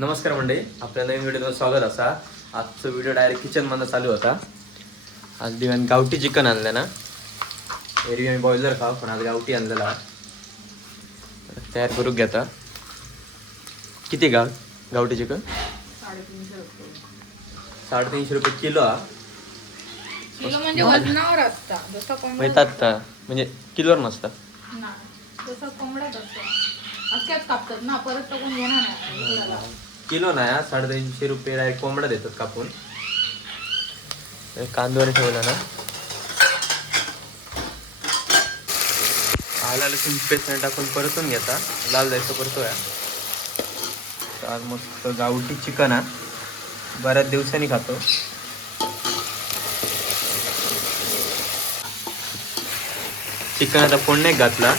नमस्कार मंडळी, आपल्या नवीन व्हिडिओमध्ये स्वागत असा. आजचा व्हिडिओ डायरेक्ट किचनमध्ये चालू होता. आज दिव्यान गावठी चिकन आणलं ना. एरवी आम्ही बॉयलर खाऊ, पण आज गावठी आणलेला. तयार करून घेता. किती गावठी चिकन? 350 रुपये किलो. किलो म्हणजे वजनावर असता, जसं मिळतात म्हणजे किलोवर नसतं. जसं कोंबड्यात असतं अख्यात कापतात ना, परत तो कोण घेणार नाही. किलो नाही, 350 रुपये डायरेक्ट कोंबडा देतात कापून. कांद्यावर ठेवला ना, आला लसूण पेस्ट टाकून परतून घेता. लाल जायचं परतोया. आज मस्त गावठी चिकन हा, बऱ्याच दिवसांनी खातो. चिकन आता फोडण्यात घातला,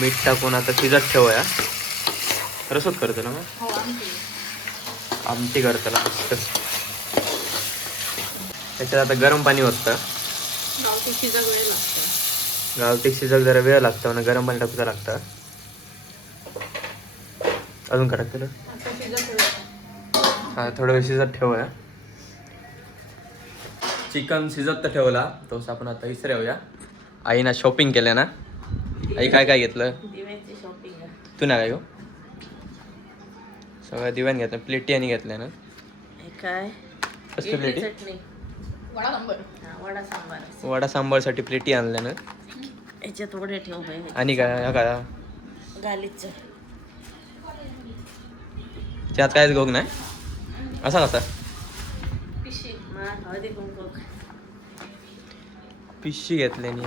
मीठ टाकून आता शिजत ठेवूया. रसोत करतो ना मग आमटी करताना मस्त. त्याच्यात आता गरम पाणी होतं. गावठी शिजक जरा वेळ लागतो ना, गरम पाणी टाकूचं लागतं. अजून करा केलं हा, थोडं वेळ शिजत ठेवूया. चिकन शिजत तर ठेवला तोच आपण आता इसरे होऊया. आईना शॉपिंग केल्या ना. आई काय काय घेतलं? तू ना काय गो? सगळं दिव्यान घेतलं. प्लेटी आणि घेतल्या ना. काय कसली प्लेटी? चटणी, वडा सांबारसाठी प्लेटी आणल्या ना. याच्यात वडे ठेव बाई. आणि काय हा काय गालीच त्यात कायच गोग नाही असा कसा हळदी कुंकू पिशी घेतल्यानी.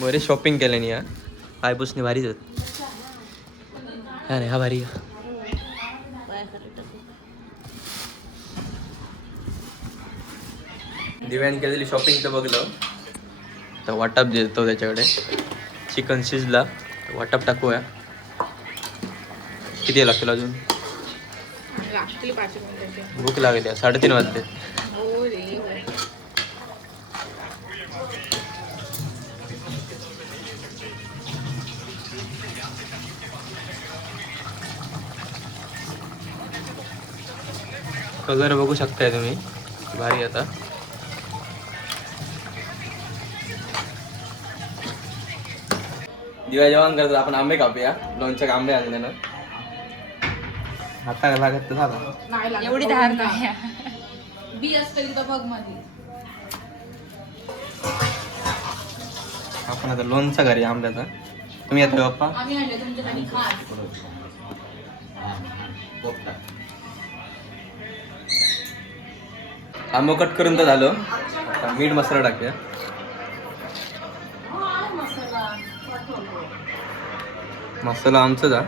बरे शॉपिंग केल्यानी या. पाय पुसणे भारीच होत. हा रे, हा भारी. दिव्याने केलेली शॉपिंग तर बघलं तर वाटप देतो त्याच्याकडे. चिकन शिजला, वाटप टाकूया. किती लागतील अजून? भूक लागली, 3:30 वाजले. कलर बघू शकताय तुम्ही, भारी. आता दिवा जेवण करतो आपण. आंबे कापूया. लोणचे आंबे आणले ना. हाता लागत तर झाला. एवढी धार नाही. बी असतं तिथं बघ मध्ये. आपण आता लोणचा घरी आंब्याचा. तुम्ही येतो बाप्पा? आम्ही आणले तुमच्यासाठी खास. आंबा कट करून तर झालं. मीठ मसाला टाकूया. मसाला आमचाच हा.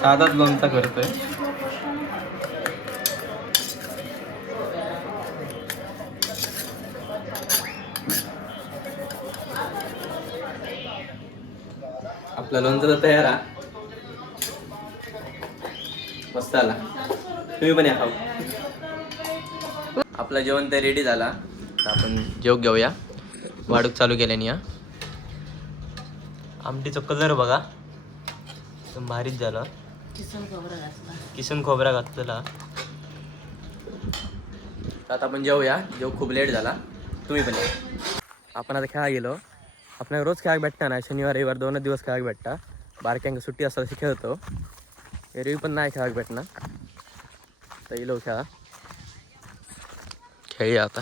साधाच लोणचा करतोय. आपला लोणचा तर तयार हा. मस्त आला. तुम्ही पण या खाऊ. आपलं जेवण तर रेडी झाला. तर आपण जेव घेऊया. वाढूक चालू केल्याने या. आमटीचा कलर बघा, एकदम भारीच झाला. किसून खोबरा घातलेला. आता आपण जेवूया. जेव खूप लेट झाला. तुम्ही पण या. आपण आता खेळा गेलो. आपल्याला रोज खेळायला भेटता ना. शनिवार रविवार 2 दिवस खेळायला भेटता. बारक्यांका सुट्टी असता तशी खेळतो. एरवी पण नाही खेळायला भेटणार. तर येलो खेळा. खेळूया आता.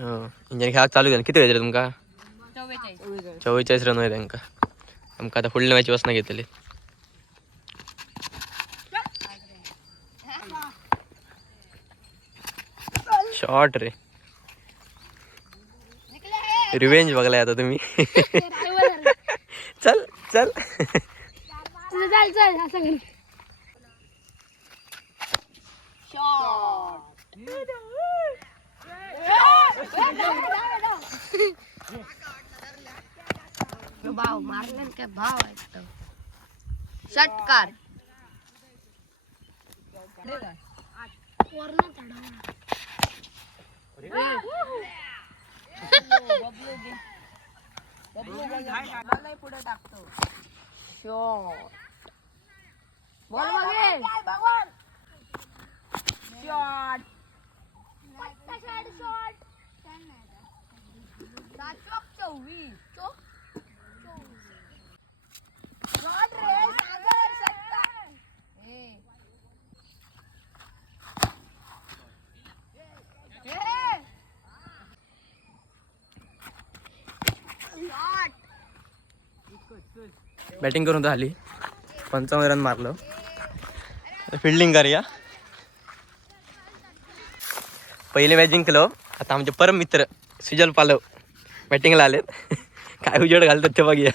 हो, इंजन खेळा चालू झाला. किती वेळ तुमका? 44 रन होय त्यांका. आमका आता पुढल्या मॅच वासना घेतले. शॉर्ट रे. रिवेंज बघलाय आता तुम्ही. चल चल चल चल असं कर. भाव मारले काय भाव आहे. षटकार वरनं चढवणार. पुढे टाकतो शॉट बॉल मागे शॉट बॅटिंग करून झाली 55 रन मारलं. फिल्डिंग करूया. पहिले मॅच जिंकलो. आता आमचे परम मित्र सुजल पालव बॅटिंगला आलेत. काय उजेड घालतात ते बघूया.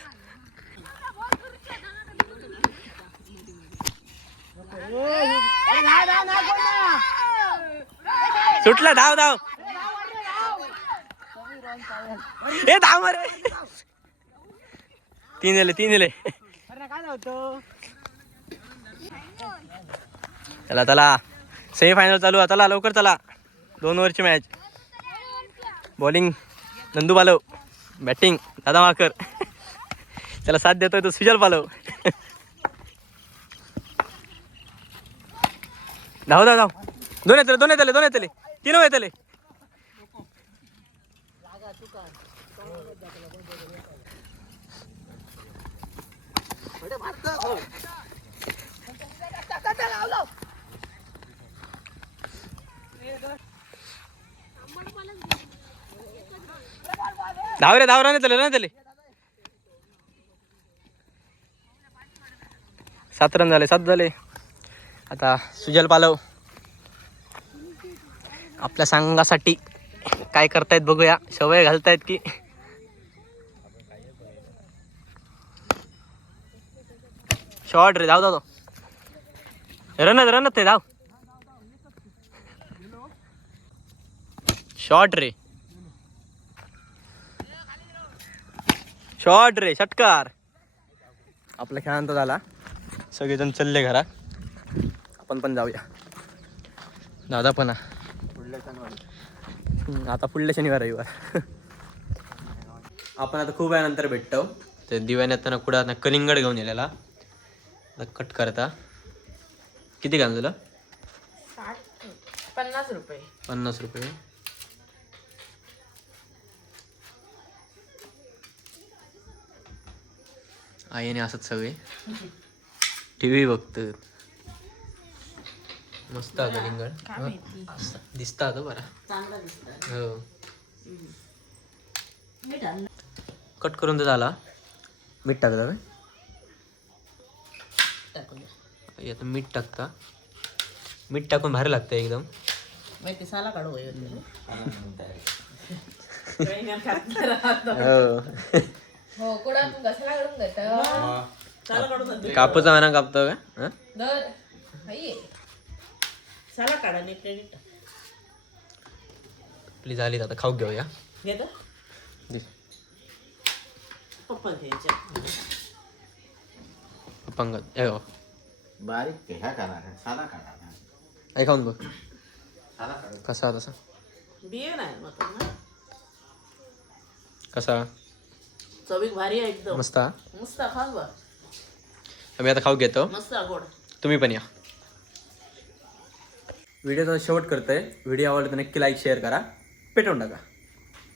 सुटला धाव धाव ए धाव मारे. 3 दिले चला सेमीफायनल चालू आहे. चला लवकर चला. 2 ओव्हरची मॅच. बॉलिंग नंदू पालव, बॅटिंग दादा माकर. त्याला साथ देतोय तो सुजल पालव. धाव 2 येतले 3 येतले. धाव रन येतले 7 रन झाले. आता सुजल पालव आपल्या संघासाठी काय करतायत बघूया. सवय घालतायत की शॉर्ट रे. धाव रन ते धाव. शॉर्ट रे षटकार. आपला खेळांत झाला. सगळेजण चालले घरात. आपण पण जाऊया. दादा पण आता पुढल्या शनिवार रविवार. आपण आता खूप वेळानंतर भेटतो. ते दिव्याने येताना कुठं कलिंगड घेऊन येलेला. कट करता किती घाल तुला? 50 रुपये. 50 रुपये. आईने असंच सगळे TV बघतात. मस्त आहे कलिंगड. दिसता तो बरा. चांगला दिसतं. हो मीठ आणलं. कट करून तर झाला. मीठ टाकता काय? टाकूया. आता मीठ टाकता. मीठ टाकून भारी लागतं एकदम. माहिती साला काढू हो कुडा तू घसला काढून देत कापूचा म्हणा कापतो का? दर हाय साला काढा नीट नीट. प्लीज आली आता खाऊ घेऊया. घेतो पप्पा घ्यायच्या. पंगत बारीक ह्या करणार साधा करणार ऐ खाऊन बघ साधा काढ कसा तसा बिये नाही मग ना. कसा चवीक भारी आहे एकदम. मस्त हा? मस्त खास बा. आम्ही आता खाऊ घेतो. मस्त गोड. तुम्ही पण या. व्हिडिओचा शेवट करतोय. व्हिडिओ आवडला तर नक्की लाईक शेअर करा. पेटवून टाका.